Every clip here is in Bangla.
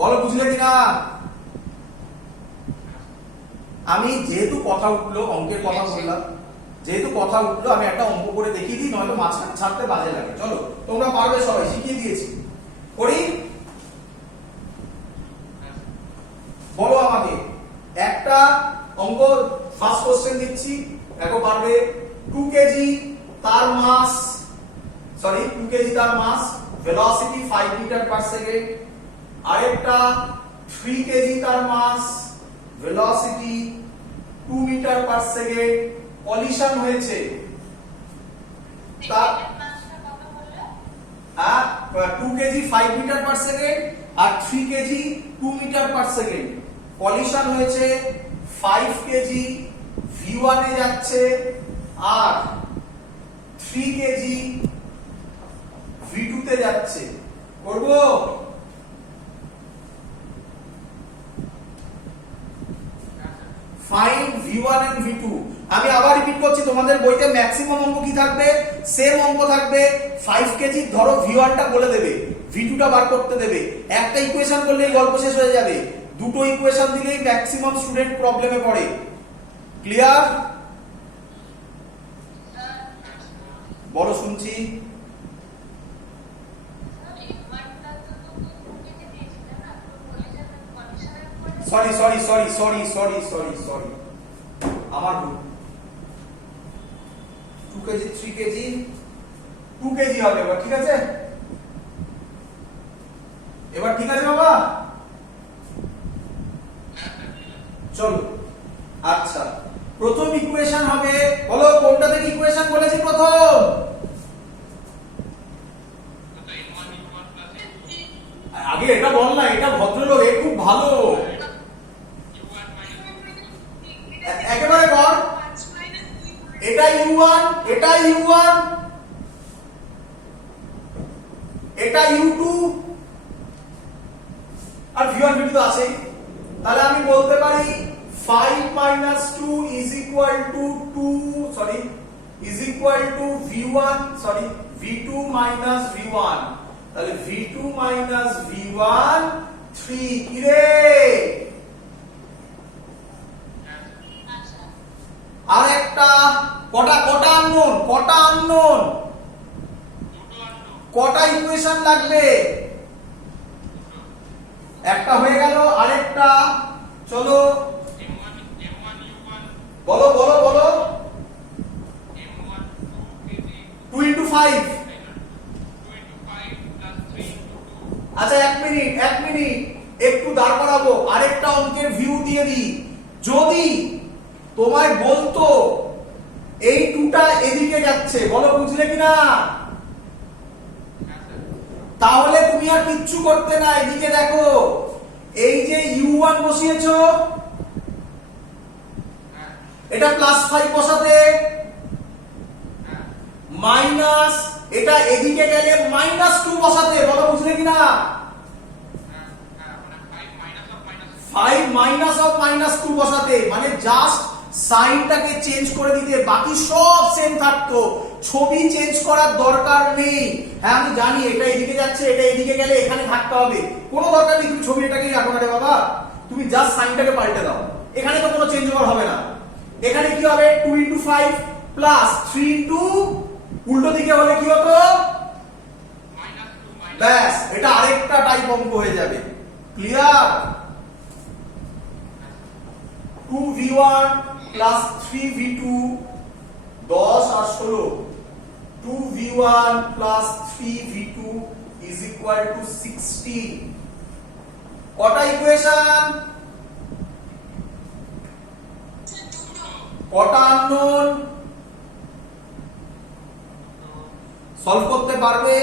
বলো বুঝলে কিনা? আমি যেহেতু কথা উঠলো, অঙ্কের কথা বললাম, যেহেতু কথা উঠলো আমি একটা অঙ্ক করে দেখিয়ে দিই, নয়তো মাঝখানে ছাড়তে বাজে লাগে। চলো তোমরা পারবে, সবাই শিখিয়ে দিয়েছি। করি, বলো আমাকে একটা অঙ্ক। ফার্স্ট কোশ্চেন দিচ্ছি, দেখো পারবে। 2 কেজি তার মাস, 2 কেজি তার mass, velocity 5 metre per second. আরেকটা 3 কেজি তার mass, velocity 2 metre per second, collision হয়েছে। তার 2 কেজি 5 মিটার পার সেকেন্ড আর 3 KG 2 metre per second, collision হয়েছে। 5 কেজি V1 এ যাচ্ছে আর 3 কেজি V2 তে যাচ্ছে। করব? Find V1 and V2। আমি আবার রিপিট করছি, তোমাদের বইতে ম্যাক্সিমাম অঙ্ক কি থাকবে? সেম অঙ্ক থাকবে। 5 কেজি ধরো V1 টা বলে দেবে, V2 টা বার করতে দেবে। একটা ইকুয়েশন করলেই গল্প শেষ হয়ে যাবে। দুটো ইকুয়েশন দিলেই ম্যাক্সিমাম স্টুডেন্ট প্রবলেমে পড়ে। ক্লিয়ার? বলো, শুনছি। Sorry sorry sorry sorry sorry sorry sorry, আমার ভুল। 2 কেজি 3 কেজি 2 কেজি হবে এবার, ঠিক আছে? এবার ঠিক আছে বাবা? চলো, আচ্ছা প্রথম ইকুয়েশন হবে, বলো কোনটা থেকে ইকুয়েশন বলেছি প্রথম? আগে এটা বল না, এটা ভদ্রলোক, এ খুব ভালো, একেবারে বল। এটা U1, এটা U1, এটা U2 আর V1 V2 তো আছেই। তাহলে আমি বলতে পারি 5 minus 2 is equal to 2, sorry, is equal to V1, sorry, V2 minus V1। তাহলে V2 minus V1 3। কি রে? আর একটা কটা আননোন, কটা ইকুয়েশন লাগবে? একটা হয়ে গেল, আরেকটা চলো বলো বলো বলো। 2 into 5। আচ্ছা এক মিনিট একটু দাঁড় করাবো, আরেকটা অঙ্কের ভিউ দিয়ে দিই। যদি তোমায় বলতো এই 2টা এদিকে যাচ্ছে, বলো বুঝলে কিনা? তাহলে তুমি আর কিচ্ছু করতে না, এদিকে দেখো, এই যে U1 বসিয়েছো, এটা +5 বসাতে, মাইনাস এটা এদিকে গেলে -2 বসাতে, বলো বুঝলে কিনা? 5 মাইনাস অফ -2 বসাতে, মানে জাস্ট সাইনটাকে চেঞ্জ করে দিতে, বাকি সব সেম থাকতো, ছবি চেঞ্জ করার দরকার নেই। হ্যাঁ আমি জানি এটা এদিকে যাচ্ছে, এটা এদিকে গেলে এখানে থাকতে হবে, কোনো দরকার নেই। তুমি ছবিটাকেই রাখো না রে বাবা, তুমি জাস্ট সাইনটাকে পাল্টে দাও, এখানে তো কোনো চেঞ্জ ওভার হবে না। এখানে কি হবে? 2 into 5 প্লাস 3 into, উল্টো দিকে হলে কি হতো? ব্যাস, এটা আরেকটা টাইপ অঙ্ক হয়ে যাবে। Clear? 2V1 plus 3V2, 10 R 16, 2V1 plus 3V2 is equal to 16। কটা ইকুয়েশন? কটা আননোন? সলভ করতে পারবে?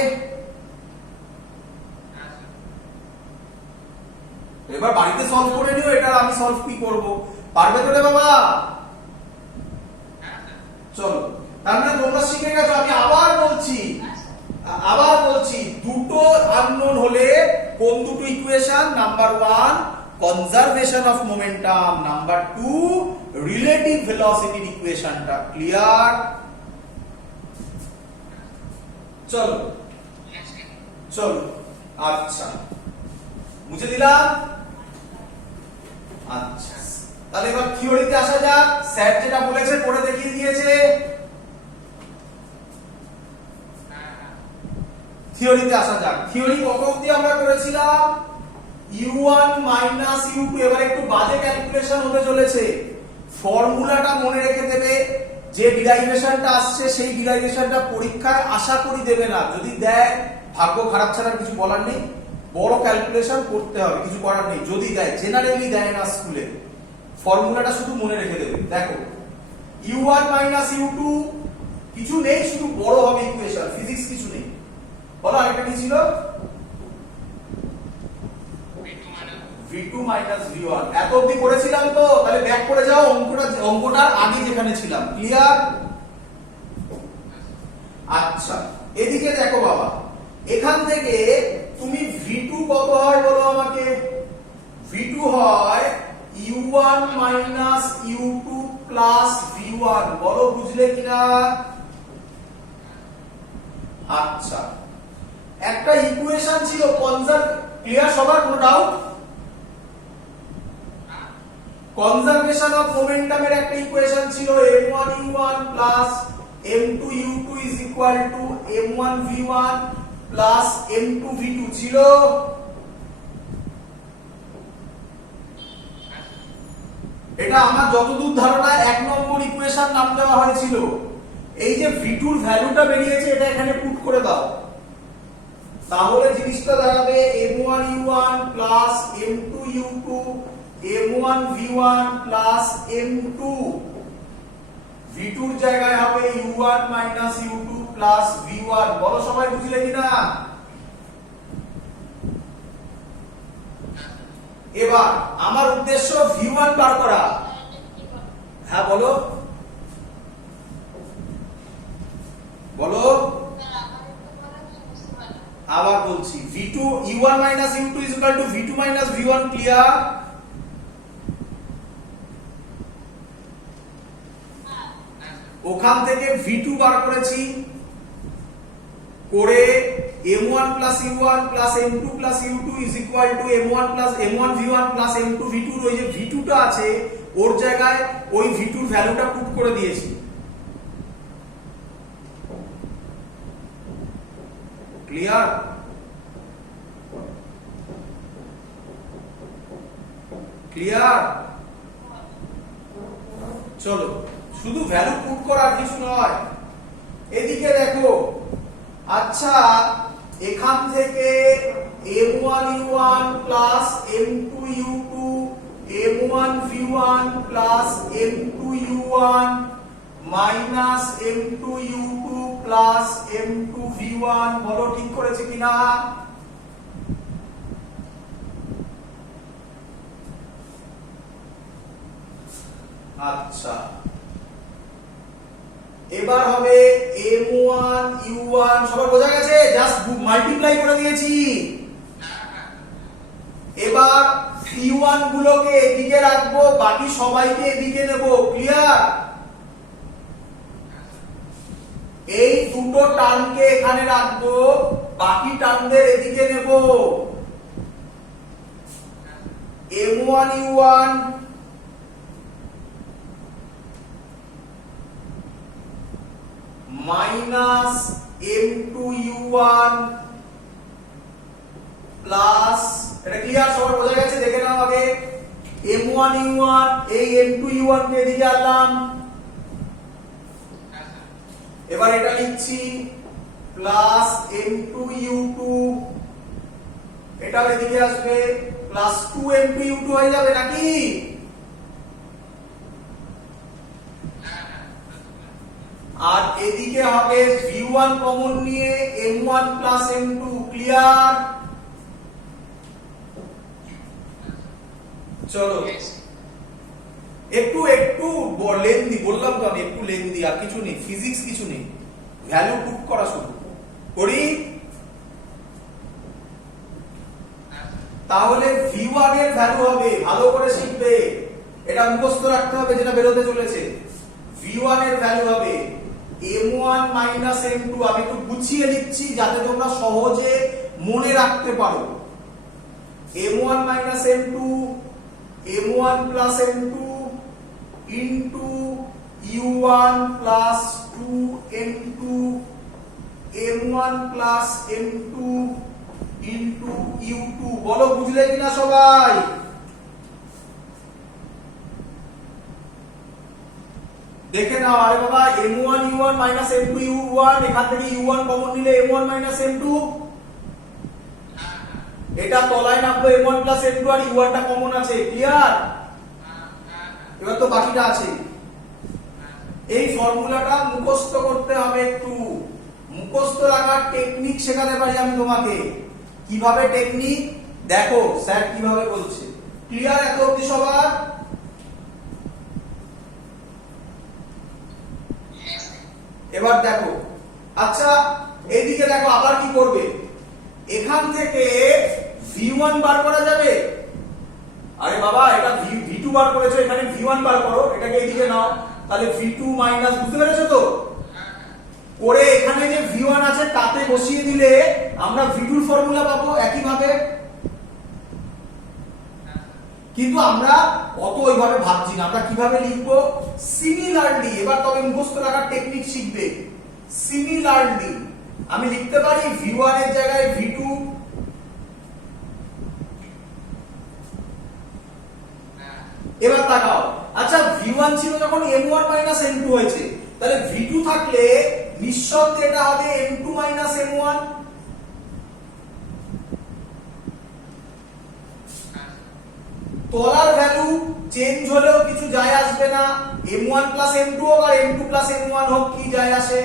এবার বাড়িতে সলভ করে নিও, এটা আমি সলভ কি করব, পারবে তো রে বাবা? চলো, তার মানে তোমরা শিখে গেছো। আমি আবার বলছি দুটো আননোন হলে কোন দুটো equation? Number 1 conservation of momentum, number 2 relative ভেলোসিটির ইকুয়েশনটা। ক্লিয়ার? চলো, আচ্ছা মুছে দিলাম। আচ্ছা, তাহলে এবার থিওরিতে আসা যাক। স্যার যেটা বলেছে পড়ে দেখিয়ে দিয়েছে। থিওরিতে আসা যাক। থিওরি কত অবধি আমরা করেছিলাম? u1 u2। এবার একটু বাজে ক্যালকুলেশন হতে চলেছে। ফর্মুলাটা মনে রেখে দেবে। যে ডিরাইভেশনটা আসছে সেই ডিরাইভেশনটা পরীক্ষায় আশা করি দেবে না। যদি দেয় ভাগ্য খারাপ ছাড়া কিছু বলার নেই, বড় ক্যালকুলেশন করতে হবে, কিছু করার নেই। যদি দেয়, জেনারেলি দেয় না স্কুলে, ফর্মুলাটা শুধু মনে রেখে দেবে। দেখো u1 u2 কিছু নেই, শুধু বড় হবে ইকুয়েশন, ফিজিক্স কিছু নেই। বলো আরেকটা কি ছিল? v2 v1। এত অবধি করেছিলাম তো, তাহলে ব্যাক করে যাও অঙ্কটার আগে যেখানে ছিলাম। ক্লিয়ার? আচ্ছা, এদিকে দেখো বাবা, এখান থেকে তুমি v2 কত হয় বলো আমাকে? v2 হয় u1 u2 v1। বলো বুঝলে কিনা? আচ্ছা, একটা ইকুয়েশন ছিল কনজার্ভ। ক্লিয়ার সবার? কোনো ডাউট? কনজারভেশন অফ মোমেন্টামের একটা ইকুয়েশন ছিল m1 u1 m2 u2 m1 v1 m2 v2 ছিল। এটা আমার যতদূর ধারণা 1 নম্বর ইকুয়েশন নাম দেওয়া হয়েছিল। এই যে v2 এর ভ্যালুটা বেরিয়েছে, এটা এখানে পুট করে দাও। তাহলে জিনিসটা দাঁড়াবে m1 u1 m2 u2 m1 v1 m2। v2 এর জায়গায় হবে u1 u2 v1। বলো সবাই বুঝলে কিনা? এবার আমার উদ্দেশ্য v1 বার করা। হ্যাঁ বলো বলো। আবার বলছি, v2 u1 u2 v2 v1। Clear? ওখান থেকে v2 বার করেছি, করে m1 u1 m2 u2 m1 v1 m2 v2। ওই যে v2 টা আছে ওর জায়গায় ওই v2 এর ভ্যালুটা পুট করে দিয়েছি। ক্লিয়ার? ক্লিয়ার? চলো, শুধু ভ্যালু পুট করার কিছু নয়। এদিকে দেখো, আচ্ছা এখান থেকে m1 u1 m2 u2 m1 v1 m2 u1 m2 u2 m2 v1। বলো ঠিক করেছে কিনা? আচ্ছা, এবার হবে m1 u1। সবার বোঝা গেছে? জাস্ট মাল্টিপ্লাই করে দিয়েছি। এবার v1 গুলোকে এদিকে রাখবো, বাকি সবাইকে এদিকে নেব। ক্লিয়ার? এই দুটো টার্মকে এখানে রাখবো, বাকি টার্মদের এদিকে নেব। m1 u1 m2 u1 এটা ক্লিয়ার? সবার বোঝা গেছে? দেখে নাও আগে। m1 u1 এই m2 u1 কে এদিকে আনলাম। এবার এটা লিখছি m2 u2, এটাও এদিকে আসবে, 2 m2 u2 হয়ে যাবে নাকি? আর এদিকে হবে v1 কমন নিয়ে m1 m2। ক্লিয়ার? চলো, একটু লেন্দি বললাম তো আমি, একটু লেন্দি, আর কিছু নেই, ফিজিক্স কিছু নেই, ভ্যালু পুট করা শুরু করি। তাহলে v1 এর ভ্যালু হবে, ভালো করে শিখবে, এটা মুখস্থ রাখতে হবে যেটা বেরোতে চলেছে। v1 এর ভ্যালু হবে m1 m2। আমি একটু গুছিয়ে লিখছি যাতে তোমরা সহজে মনে রাখতে পারো। m1 minus m2 m1 plus m2 into u1 plus 2m2 m1 plus m2 into u2 বলো বুঝলে কিনা সবাই? দেখে নাও। আরে বাবা m1 u1 minus m2 u1 এখান থেকে u1 কমন নিলে m1 minus m2 এটা তলায় নামলো m1 plus m2 আর u1 টা কমন আছে। ক্লিয়ার? এবার তো বাকিটা আছে। এই ফর্মুলাটা মুখস্থ করতে হবে, একটু মুখস্থ রাখার টেকনিক শেখাতে পারি আমি তোমাকে। কিভাবে টেকনিক দেখো স্যার কিভাবে বলছে। ক্লিয়ার এত অবধি সবার? এবার দেখো, আচ্ছা এইদিকে দেখো আবার কি করবে, এখান থেকে v1 বার করা যাবে। আরে বাবা এটা v2 বার করেছো, এখানে v1 বার করো, এটাকে এইদিকে নাও, তাহলে v2 মাইনাস, বুঝতে পেরেছো তো? করে এখানে যে v1 আছে তাতে বসিয়ে দিলে আমরা v2 এর ফর্মুলা পাবো একই ভাবে। কিন্তু আমরা অত ওইভাবে ভাবছি না, আমরা কিভাবে লিখবো সিমিলারলি। এবার তবে মুখস্থ রাখার টেকনিক শিখবে। সিমিলারলি আমি লিখতে পারি v1 এর জায়গায় v2, এবার তাকাও, আচ্ছা v1 ছিল যখন m1 minus m2 হয়েছে, তাহলে v2 থাকলে নিঃসন্দেহে এটা হবে m2 minus m1। তলার ভ্যালু চেঞ্জ হলেও কিছু যায় আসবে না, m1 plus m2 হোক আর m2 plus m1 হোক, কি যায় আসে?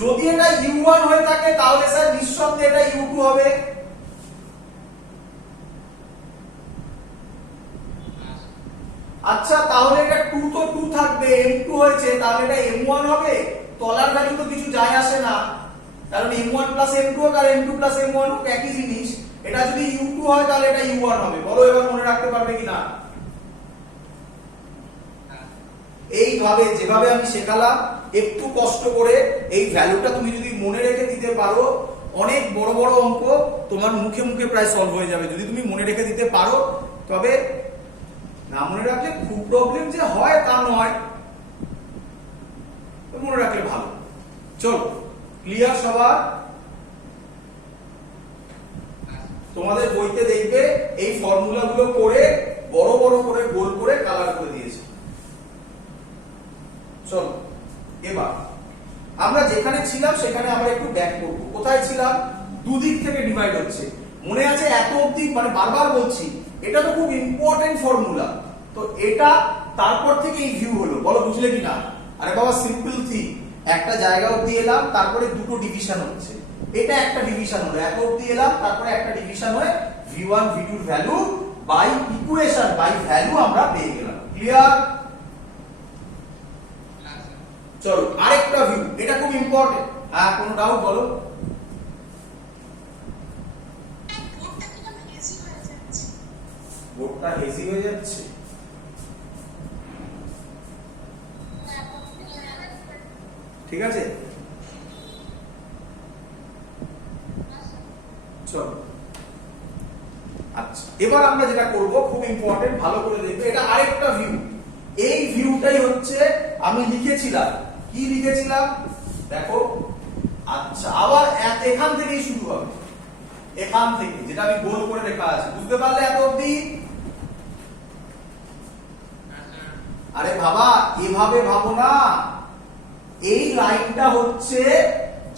যদি এটা u1 হয়ে থাকে তাহলে স্যার নিঃসন্দেহে এটা u2 হবে। আচ্ছা তাহলে এটা 2 তো 2 থাকবে, m2 হয়েছে তাহলে এটা m1 হবে। তলার ভ্যালু তো কিছু যায় আসে না, কারণ m1 plus m2 হোক আর m2 plus m1 হোক একই জিনিস। এটা যদি u2 হয় তাহলে এটা u1 হবে। বলো এবার মনে রাখতে পারবে কিনা? এইভাবে যেভাবে আমি শেখালাম একটু কষ্ট করে এই ভ্যালুটা তুমি যদি মনে রেখে দিতে পারো, অনেক বড় বড় অঙ্ক তোমার মুখে মুখে প্রায় সলভ হয়ে যাবে যদি তুমি মনে রেখে দিতে পারো। তবে না মনে রাখলে খুব প্রবলেম যে হয় তা নয়, মনে রাখলে ভালো। চলো ক্লিয়ার সবার? তোমাদের বইতে দেখবে এই ফর্মুলাগুলো করে বড় বড় করে গোল করে কালার করে দিয়েছে। চলো এবার আমরা যেখানে ছিলাম সেখানে আমরা একটু ব্যাক করব। কোথায় ছিলাম? দুদিক থেকে ডিভাইড হচ্ছে, মনে আছে এত অবধি, মানে বারবার বলছি এটা তো খুব ইম্পর্টেন্ট ফর্মুলা। তো এটা তারপর থেকে এই ভিউ হলো, বলো বুঝলে কিনা? আরে বাবা সিম্পল থিং, একটা জায়গা অবধি এলাম তারপরে দুটো ডিভিশন হচ্ছে, এটা একটা ডিভিশন হলো, এক অবধি এলাম তারপরে একটা ডিভিশন হয়ে v1 v2 এর value by equation by value আমরা পেয়ে গেলাম। ক্লিয়ার? চলো আরেকটা ভিউ, এটা খুব ইম্পর্টেন্ট। হ্যাঁ কোনো ডাউট বলো? বোর্ডটা হেজি হয়ে যাচ্ছে। ঠিক আছে চলো। আচ্ছা এবার আমরা যেটা করব খুব ইম্পর্টেন্ট, ভালো করে দেখবে, এটা আরেকটা ভিউ। এই ভিউটাই হচ্ছে আমি লিখেছিলাম, কি লিখেছিলাম দেখো। আচ্ছা আবার এখান থেকেই শুরু হবে, এখান থেকে যেটা আমি গোল করে লেখা আছে, বুঝতে পারলে এত অবধি? আরে বাবা এভাবে ভাবো না, এই লাইনটা হচ্ছে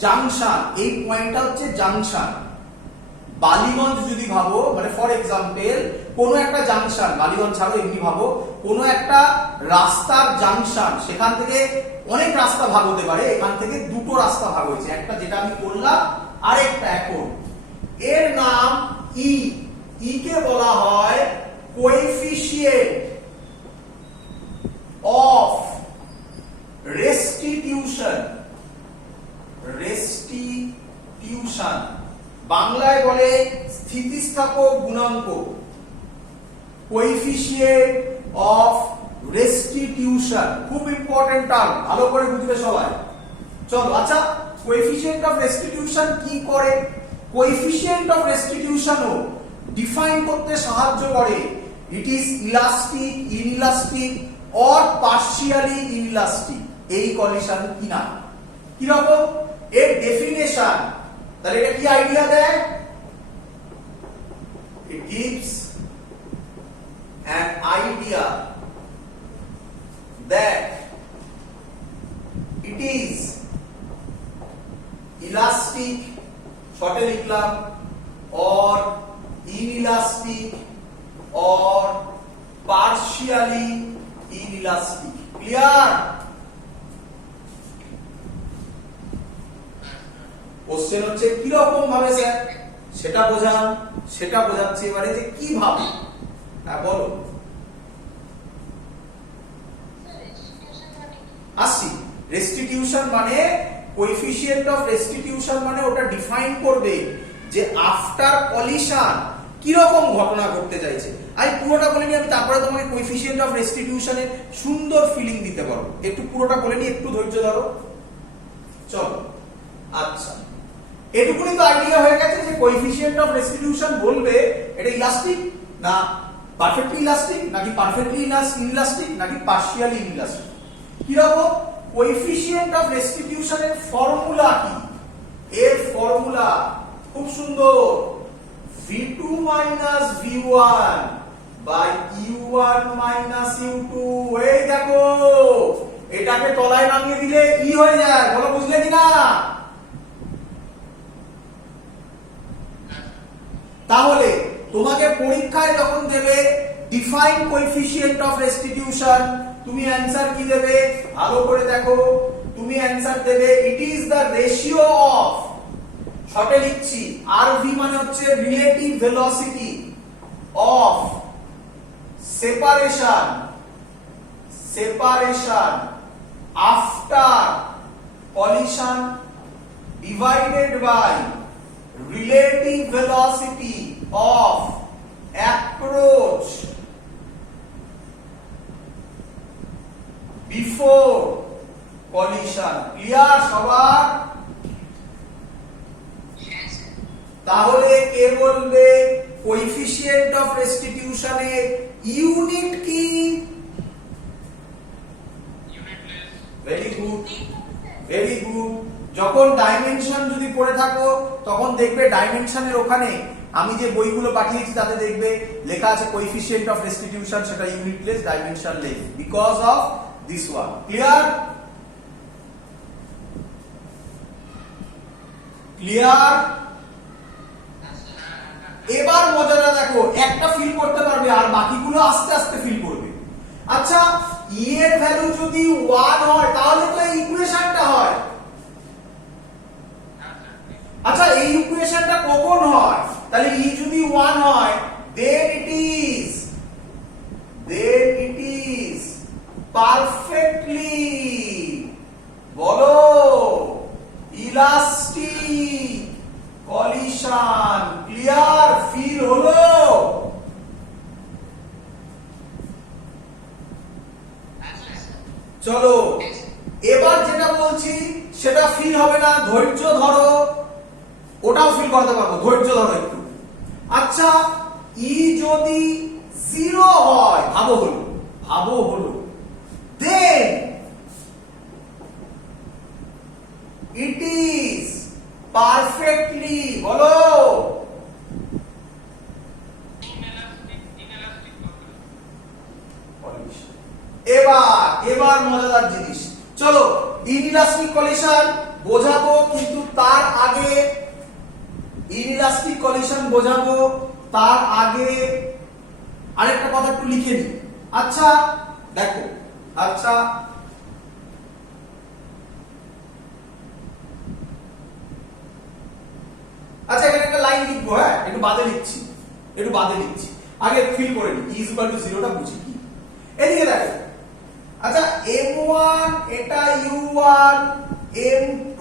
জাংশন, এই পয়েন্টটা হচ্ছে জাংশন। বালিগঞ্জ যদি ভাবো, মানে ফর এক্সাম্পল কোনো একটা জাংশন, বালিগঞ্জ ছাড়ো এমনি ভাবো, কোনো একটা রাস্তার জাংশন, সেখান থেকে অনেক রাস্তা ভাগ হতে পারে, এখান থেকে দুটো রাস্তা ভাগ হয়েছে, একটা যেটা আমি করলাম আরেকটা এখন। এর নাম ই, ই কে বলা হয় কোএফিশিয়েন্ট অফ রেস্টিটিউশন। রেস্টিটিউশন বাংলায় বলে স্থিতিস্থাপক গুণাঙ্ক, কোএফিশিয়েন্ট অফ রেস্টিটিউশন। খুব ইম্পর্টেন্ট টার্ম, ভালো করে বুঝবে সবাই। চলো আচ্ছা কোএফিশিয়েন্ট অফ রেস্টিটিউশন কি করে? কোএফিশিয়েন্ট অফ রেস্টিটিউশন ও ডিফাইন করতে সাহায্য করে। It is elastic, inelastic or partially inelastic. এই কলিশন কি না, কি রকম এর ডেফিনেশন, তাহলে এটা কি আইডিয়া দেয়? It gives an idea that it is elastic, shorte likhlam, or inelastic or partially inelastic. Clear? Question হচ্ছে কি রকম ভাবে স্যার সেটা বোঝান, সেটা বোঝাচ্ছি এবারে যে কিভাবে। হ্যাঁ বলো। আসছি, রেস্টিটিউশন মানে কোএফিসিয়েন্ট অফ রেস্টিটিউশন মানে ওটা ডিফাইন করবে যে আফটার কলিশন কি রকম ঘটনা ঘটতে চাইছে। আমি পুরোটা বলে নি, আমি তারপরে তোমাকে কোএফিসিয়েন্ট অফ রেস্টিটিউশনের সুন্দর ফিলিং দিতে পারবো। একটু পুরোটা বলে নি, একটু ধৈর্য ধরো। চলো, আচ্ছা এটুকুনি তো আইডিয়া হয়ে গেছে যে কোএফিসিয়েন্ট অফ রেস্টিটিউশন বলবে এটা ইলাস্টিক না পারফেক্টলি ইলাস্টিক, নাকি পারফেক্টলি ইনইলাস্টিক, নাকি পার্শিয়ালি ইনইলাস্টিক। কি রকম কোএফিসিয়েন্ট অফ রেস্টিটিউশনের ফর্মুলা কি? এর ফর্মুলা খুব সুন্দর, v2 minus v1 by u1 minus u2। এই দেখো এটাকে তলায় নামিয়ে দিলে ই হয়ে যায়, বলো বুঝলে কিনা? তাহলে তোমাকে পরীক্ষায় যখন দেবে ডিফাইন কোএফিসিয়েন্ট অফ রেস্টিটিউশন, তুমি অ্যানসার কি দেবে ভালো করে দেখো। তুমি অ্যানসার দেবে it is the ratio of, শর্টে লিখছি RV মানে হচ্ছে relative velocity of separation after collision divided by relative velocity of approach before collision। Clear সবার? তাহলে কে বলবে কোএফিসিয়েন্ট অফ রেস্টিটিউশনের ইউনিট কি? Very good, very good. যখন ডাইমেনশন যদি পড়ে থাকো তখন দেখবে ডাইমেনশনের ওখানে আমি যে বইগুলো পাঠিয়েছি তাতে দেখবে লেখা আছে কোএফিসিয়েন্ট অফ রেস্টিটিউশন, সেটা unitless, dimensionless, because of this one. Clear? Clear? এবার মজাটা দেখো, একটা ফিল করতে পারবে আর বাকিগুলো আস্তে আস্তে ফিল করবে। আচ্ছা ই এর ভ্যালু যদি 1 হয় তাহলে তো এই ইকুয়েশনটা হয়। আচ্ছা এই ইকুয়েশনটা কখন হয়? তাহলে ই যদি 1 হয় then it is perfectly, বলো, ইলাস্টিক কলিশন। ক্লিয়ার? ফিল হলো? চলো এবার যেটা বলছি সেটা ফিল হবে না, ধৈর্য ধরো, ওটাও ফিল করতে পারবো, ধৈর্য ধরো একটু। আচ্ছা ই যদি 0 হয়, ভাবো হলো then it is perfectly, বলো, এবার মজাদার জিনিস। চলো ইনইলাস্টিক কলিশন বোঝাবো, কিন্তু তার আগে ইনইলাস্টিক কলিশন বোঝাবো তার আগে আরেকটা কথা একটু লিখে নিই। আচ্ছা দেখো, আচ্ছা এখানে একটা লাইন লিখবো, হ্যাঁ একটু বাদে লিখছি, আগে ফিল করে নিই ই ইকুয়াল টু 0 টা বুঝি কি। এদিকে দেখো, আচ্ছা m1 এটা u1, m2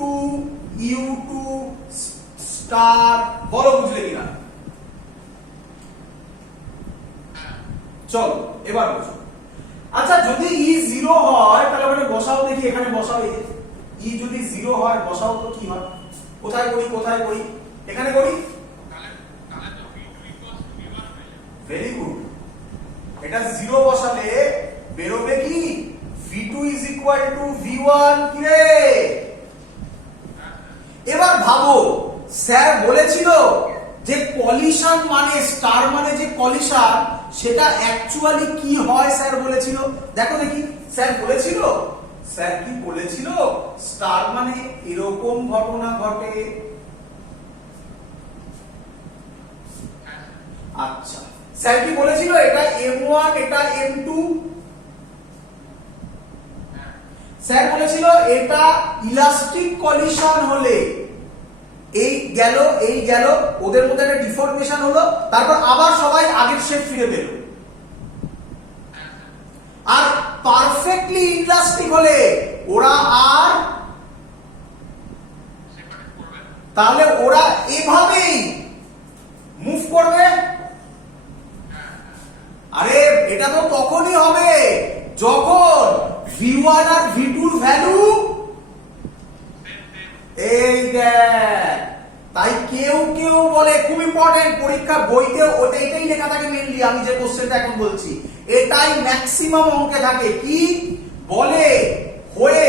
u2 স্টার, বলো বুঝলে কিনা? চলো এবার বুঝো। আচ্ছা যদি ই 0 হয় তাহলে মানে বসাও দেখি, এখানে বসাও, এই ই যদি 0 হয় বসাও তো কি হয়? কোথায় করি? এখানে করি। Very good. এটা 0 বসালে বেরোবে কি v2 is equal to v1 কি রে? এবার ভাবো স্যার বলেছিল যে কলিশন মানে স্টার মানে যে কলিশন সেটা অ্যাকচুয়ালি কি হয় স্যার বলেছিল। দেখো দেখি স্যার বলেছিল, স্যার কি বলেছিল স্টার মানে এরকম ঘটনা ঘটে। আচ্ছা স্যার কি বলেছিল এটা m1 এটা m2, স্যার বলেছিল এটা ইলাস্টিক কলিশন হলে এই গেল ওদের মধ্যে একটা ডিফর্মেশন হলো, তারপর আবার সবাই আগের শেপ ফিরে পেল। আর পারফেক্টলি ইলাস্টিক হলে ওরা আর তাহলে ওরা এভাবেই মুভ করবে। আরে এটা তো তখনই হবে যখন v1 আর v2 এর ভ্যালু এই দেখ। তাই কেউ কেউ বলে, খুব ইম্পর্টেন্ট, পরীক্ষা বইতে এটাই লেখা থাকে মেইনলি, আমি যে কোশ্চেনটা এখন বলছি এটাই ম্যাক্সিমাম অঙ্কে থাকে, কি বলে হয়ে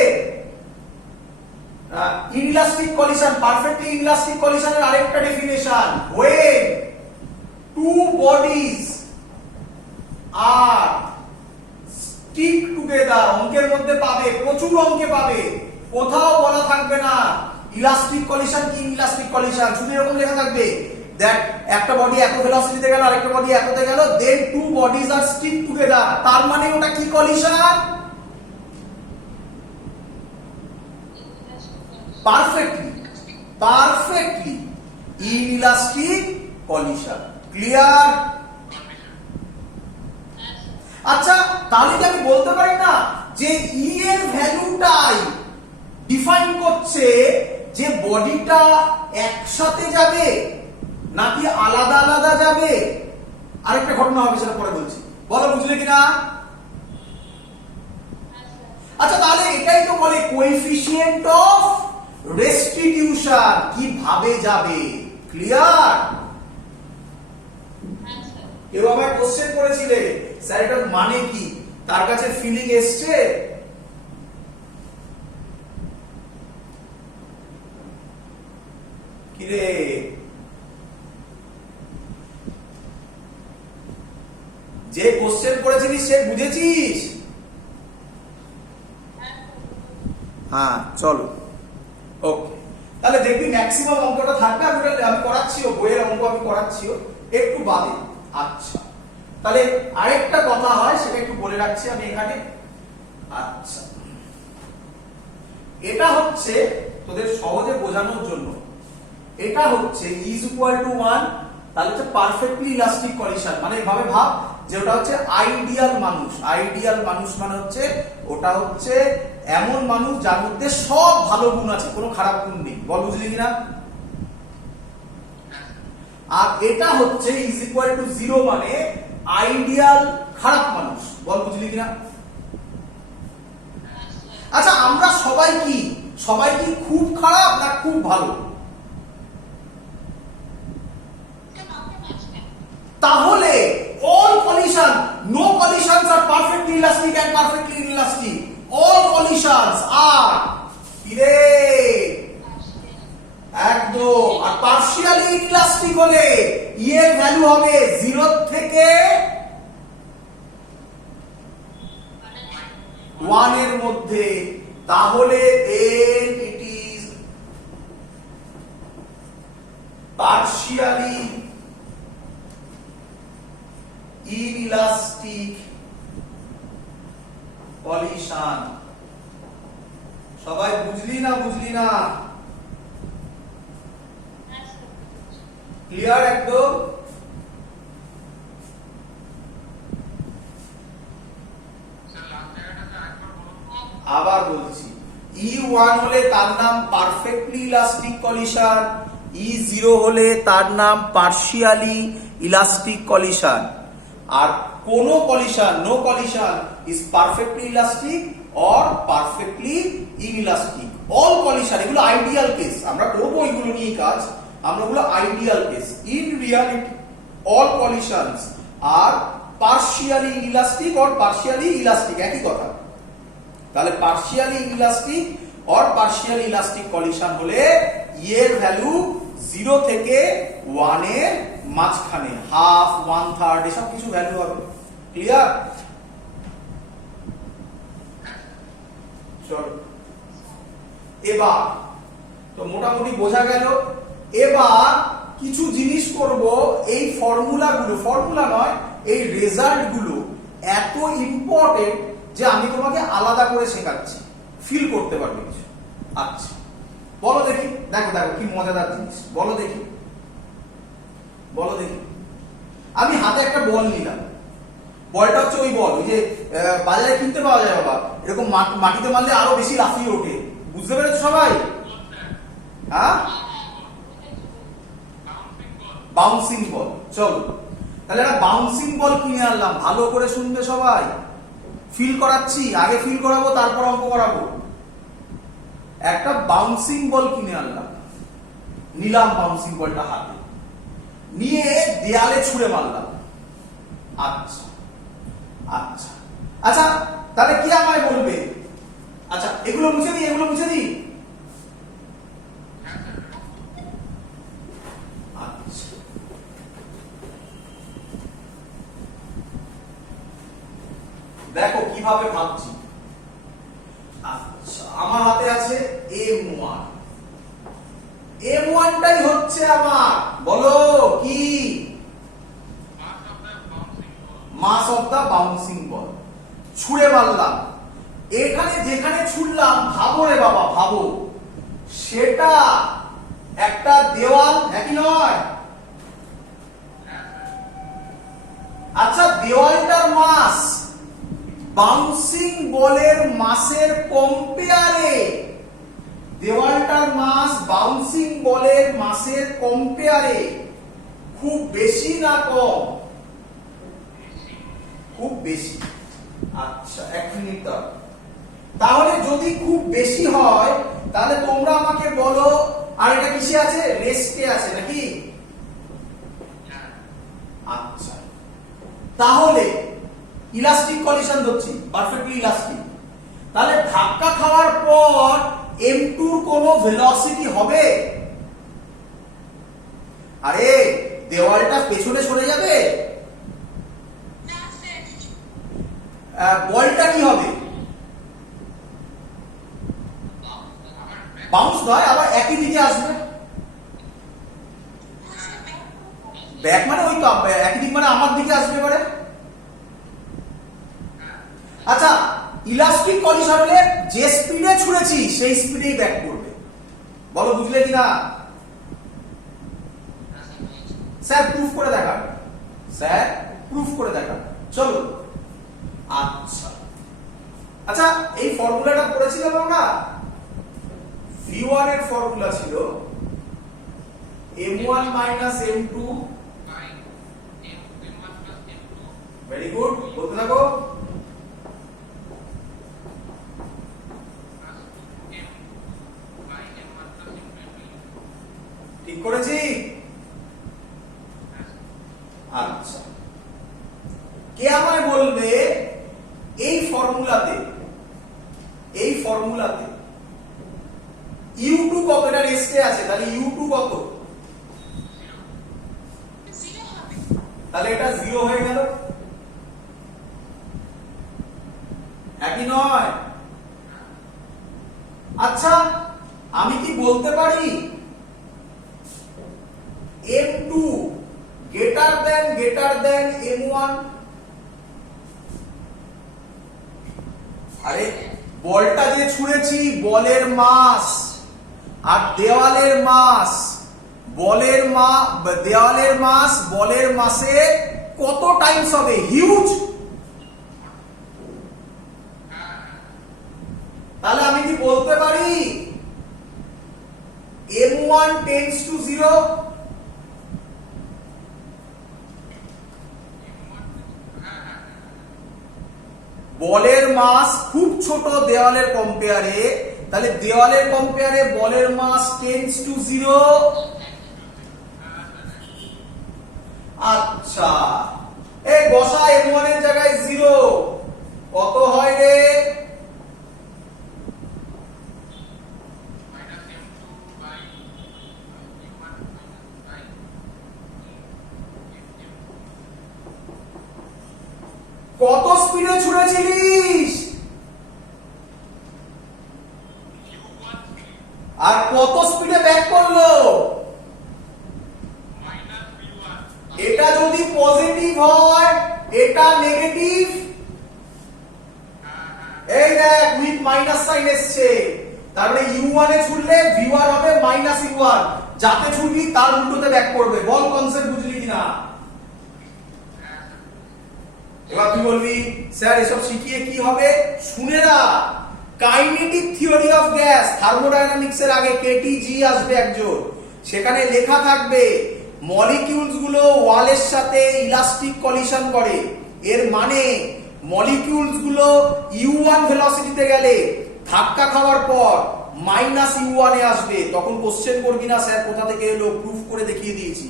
ইনইলাস্টিক কলিশন, পারফেক্টলি ইনইলাস্টিক কলিশনের আরেকটা definition, when two bodies are stick together, অঙ্কের মধ্যে পাবে, প্রচুর অঙ্কে পাবে, কোথাও বলা থাকবে না ইলাস্টিক কলিশন কি ইনইলাস্টিক কলিশন, শুধু এরকম লেখা থাকবে দ্যাট একটা বডি এত ভেলোসিটিতে গেল আরেকটা বডি এততে গেল, then two bodies are stick together, তার মানে ওটা কি collision? Perfectly inelastic collision. Clear? আচ্ছা তাহলে কি আমি বলতে পারি না যে ই এর ভ্যালুটাই ডিফাইন করছে যে বডিটা একসাথে যাবে নাকি আলাদা আলাদা যাবে? আরেকটা ঘটনা হবে সেটা পরে বলছি, বলো বুঝলে কিনা? আচ্ছা তাহলে এটাই তো বলে কোএফিসিয়েন্ট অফ রেস্টিটিউশন, কিভাবে যাবে। ক্লিয়ার? কেউ আবার কোশ্চেন করেছিলে স্যার এটার মানে কি, তার কাছে ফিলিং এসছে? কিরে যে কোশ্চেন করেছিলিস সে বুঝেছিস? হ্যাঁ চলো ওকে, তাহলে দেখবি ম্যাক্সিমাম অঙ্কটা থাকবে। আমি করাচ্ছিও, বইয়ের অঙ্ক আমি করাচ্ছিও একটু বাদে। আচ্ছা তাহলে আরেকটা কথা হয় সেটা একটু বলে রাখছি আমি এখানে। আচ্ছা এটা হচ্ছে তোদের সহজে বোঝানোর জন্য, এটা হচ্ছে ইজ ইকুয়াল টু 1, তাহলে হচ্ছে পারফেক্টলি ইলাস্টিক কলিশন, মানে এভাবে ভাব যে ওটা হচ্ছে আইডিয়াল মানুষ। আইডিয়াল মানুষ মানে হচ্ছে ওটা হচ্ছে এমন মানুষ যার মধ্যে সব ভালো গুণ আছে, কোনো খারাপ গুণ নেই। বল বুঝলি কিনা? আর এটা হচ্ছে ইজ ইকুয়াল টু 0 মানে আইডিয়াল খারাপ মানুষ। বল বুঝলি কিনা? আচ্ছা আমরা সবাই কি খুব খারাপ না খুব ভালো? তাহলে all collision, no collisions are perfectly elastic and perfectly inelastic. All collisions are কিরে একদম। আর পার্শিয়ালি ইনইলাস্টিক হলে ই এর ভ্যালু হবে 0 থেকে 1 এর মধ্যে, তাহলে then it is partially inelastic collision। সবাই বুঝলি না? ক্লিয়ার একদম? আবার বলছি, E1 হলে তার নাম পারফেক্টলি ইলাস্টিক কলিশন, E0 হলে তার নাম পার্শিয়ালি ইলাস্টিক কলিশন। আর কোন collision, no collision is perfectly elastic or perfectly inelastic. All collision এগুলো আইডিয়াল কেস, আমরা করবো এগুলো নিয়ে কাজ, আমরা ওগুলো ideal case. In reality all collisions are partially elastic or partially elastic একই কথা। তাহলে partially elastic or partially elastic collision হলে এর ভ্যালু 0 থেকে 1 এর মাঝখানে, হাফ, 1/3 এসব কিছু ভ্যালু হবে। ক্লিয়ার? চলো এবার তো মোটামুটি বোঝা গেল। এবার কিছু জিনিস করব, এই ফর্মুলা নয়, এই রেজাল্ট গুলো এত ইম্পর্টেন্ট যে আমি তোমাকে আলাদা করে শেখাচ্ছি, ফিল করতে পারবে কিছু। আচ্ছা বলো দেখি, দেখো দেখো কি মজাদার জিনিস, বলো দেখি বলো দেখি। আমি হাতে একটা বল নিলাম, বলটা হচ্ছে ওই বল ওই যে বাজারে কিনতে পাওয়া যায় বাবা, এরকম মাটিতে মারলে আরো বেশি লাফিয়ে ওঠে, বুঝতে পেরেছো সবাই? হ্যাঁ, বাউন্সিং বল। চলো তাহলে একটা বাউন্সিং বল কিনে আনলাম, ভালো করে শুনবে সবাই, ফিল করাচ্ছি, আগে ফিল করাবো তারপর অঙ্ক করাবো। একটা বাউন্সিং বল কিনে আনলাম, নিলাম বাউন্সিং বলটা হাতে নিয়ে দেয়ালে ছুঁড়ে মারলাম। আচ্ছা আচ্ছা আচ্ছা, তাহলে কি আমায় বলবে? আচ্ছা এগুলো মুছে দিই, এগুলো মুছে দিই। আচ্ছা দেখো কিভাবে ভাবছি। আচ্ছা আমার হাতে আছে M1, M1টাই হচ্ছে আমার, বলো কি? মাস অফ দা বাউন্সিং বল। ছুঁড়ে মারলাম, এখানে যেখানে ছুড়লাম ভাবো রে বাবা, ভাবো সেটা একটা দেওয়াল, একই নয়? আচ্ছা দেওয়ালটার মাস বাউন্সিং বলের মাসের কম্পেয়ারে, দেওয়ালটার মাস বাউন্সিং বলের মাসের কম্পেয়ারে খুব বেশি না কম? খুব বেশি। আচ্ছা এক মিনিট দাও, তাহলে যদি খুব বেশি হয় তাহলে তোমরা আমাকে বলো, আর এটা কিসে আছে? রেস্টে আছে নাকি? আচ্ছা তাহলে ইলাস্টিক কলিশন ধরছি, পারফেক্টলি ইলাস্টিক। তাহলে ধাক্কা খাওয়ার পর M2 এর কোনো ভেলোসিটি হবে? আরে দেওয়ালটা পেছনে সরে যাবে, বলটা কি হবে? বাউন্স নয়, আবার একই দিকে আসবে। ব্যাক মানে ওই তো একই দিক, মানে আমার দিকে আসবে এবারে। আচ্ছা ইলাস্টিক কলিশন হলে যে স্পিডে ছুঁড়েছি সেই স্পিডেই ব্যাক করবে, বলো বুঝলে কিনা? স্যার প্রুফ করে দেখান, স্যার প্রুফ করে দেখান, চলো। আচ্ছা আচ্ছা এই ফর্মুলাটা পড়েছিলাম আমরা, V1 এর ফর্মুলা ছিল M1 M2। ভেরি গুড, বলতে থাকো। ঠিক করেছি? আচ্ছা কে আমায় বলবে এই ফর্মুলাতে U2 কত? এটা রেস্টে আছে, তাহলে U2 কত? তাহলে এটা 0 হয়ে গেল, একই নয়? আচ্ছা আমি কি বলতে পারি M2 greater than M1? আরে বলটা যে ছুঁড়েছি, বলের মাস আর দেওয়ালের মাস, দেওয়ালের মাস বলের মাসে কত টাইমস হবে? হিউজ। তাহলে আমি কি বলতে পারি M1 tends to 0? বলের মাস খুব ছোট দেওয়ালের কম্পেয়ারে, তাহলে দেওয়ালের কম্পেয়ারে বলের মাস টেন্ডস টু 0। আচ্ছা বসা m1 এর জায়গায় 0 কত হয় রে? কত স্পিডে ছুড়েছিলিস আর কত স্পিডে ব্যাক করলো? এটা যদি পজিটিভ হয় এটা নেগেটিভ, এই দেখ উইথ মাইনাস সাইন এসছে, তার মানে u1 এ ছুড়লে v1 হবে মাইনাস u1, যাতে ছুড়বি তার উল্টোতে ব্যাক করবে। বল কনসেপ্ট বুঝলি কিনা? এবার তুই বলবি স্যার এসব শিখিয়ে কি হবে? শুনে রাখ, kinetic theory of gas, thermodynamics এর আগে কেটিজি আসবে একজন, সেখানে লেখা থাকবে মলিকিউলস গুলো ওয়ালের সাথে ইলাস্টিক কলিশন করে, এর মানে মলিকিউলস গুলো u1 ভেলোসিটিতে গেলে ধাক্কা খাওয়ার পর মাইনাস u1 এ আসবে। তখন কোশ্চেন করবি না স্যার কোথা থেকে এলো, প্রুফ করে দেখিয়ে দিয়েছি।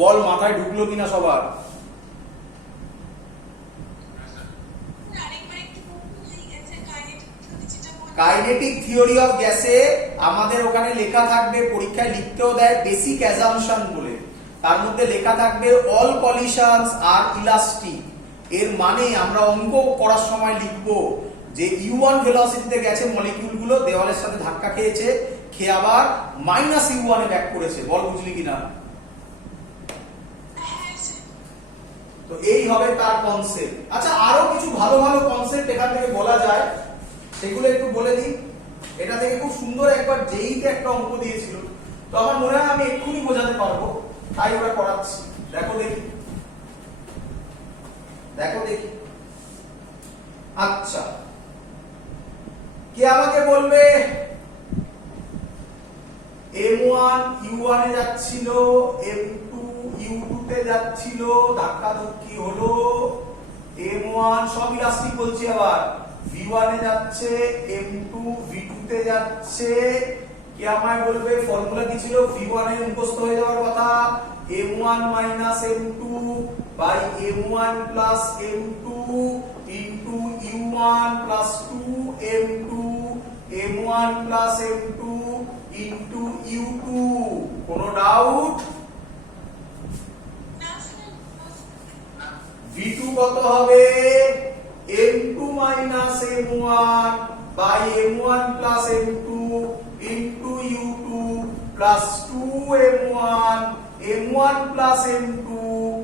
বল মাথায় ঢুকলো কিনা সবার? কাইনেটিক থিওরি অফ গ্যাসে আমাদের ওখানে লেখা থাকবে, পরীক্ষায় লিখতেও দেয় বেসিক অ্যাজাম্পশন বলে, তার মধ্যে লেখা থাকবে অল কলিশনস আর ইলাস্টিক। এর মানে আমরা অঙ্ক করার সময় লিখব যে u1 ভেলোসিটিতে গেছে মলিকিউল গুলো, দেওয়ালের সাথে ধাক্কা খেয়েছে, খেয়ে আবার মাইনাস u1 এ ব্যাক করেছে। বল বুঝলি কিনা? তো এই হবে তার কনসেপ্ট। আচ্ছা আরো কিছু ভালো ভালো কনসেপ্ট এখান থেকে বলা যায়, সেগুলো একটু বলে দিই। এটা থেকে খুব সুন্দর একবার যেইতে একটা অঙ্ক দিয়েছিল, তো আমার মনে হয় আমি এক্ষুনি বোঝাতে পারবো, তাই ওরা করাচ্ছি। দেখো দেখি, দেখো দেখি। আচ্ছা কে আমাকে বলবে m1 u1 এ যাচ্ছিল, m2 u2 তে যাচ্ছিল, ধাক্কা ধুক্কি হলো, m1 সব ইলাস্টিক বলছি, আবার v1 এ যাচ্ছে, m2 v2 তে যাচ্ছে, কে আমায় বলবে ফর্মুলা কি ছিল? v1 এর মুখস্থ হয়ে যাওয়ার কথা, m1 m2 by m1 m2 into u1 2m2 m1 m2 into u2। কোনো ডাউট? v2 কত হবে? m2 m1 by m1 m2 into u2 2m1 m1 m2